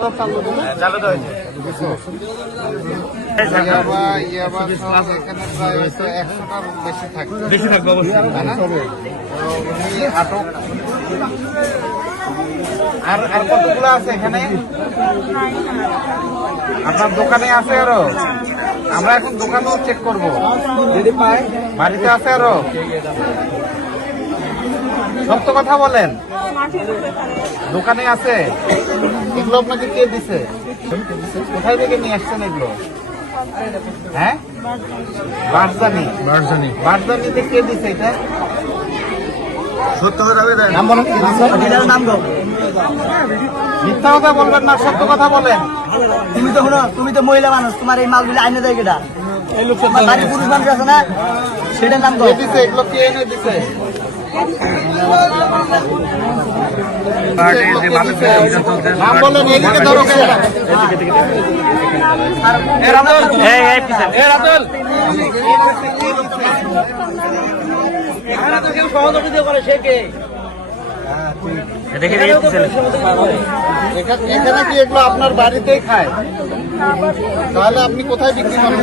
চালু তো হয়েছে। বেশি থাকবে অবশ্যই। আটক আর কতগুলো আছে এখানে? আপনার দোকানে আছে আরো? আমরা এখন দোকানেও চেক করবো। বাড়িতে আছে আরো? সত্য কথা বলেন, দোকানে আছে? এগুলো আপনাকে কে দিছে? কোথায় থেকে নিয়ে আসছেন এগুলো? হ্যাঁ, বারজানিতে কে দিছে এটা? সত্য কথা মিথ্যা কথা বলবেন না, সত্য কথা বলেন। তুমি তো মহিলা মানুষ, তোমার এই মালগুলি আইনে দেয় কেটা? বাড়ির পুরুষ মানুষ আছে না, সেটার নাম কে দিছে? এগুলো কে এনে দিছে? নাম বলেন, এদিকে ধরো। সহযোগিতা করে সে কে? এখানে কি এগুলো আপনার বাড়িতেই খায়? তাহলে আপনি কোথায় বিক্রি করেন?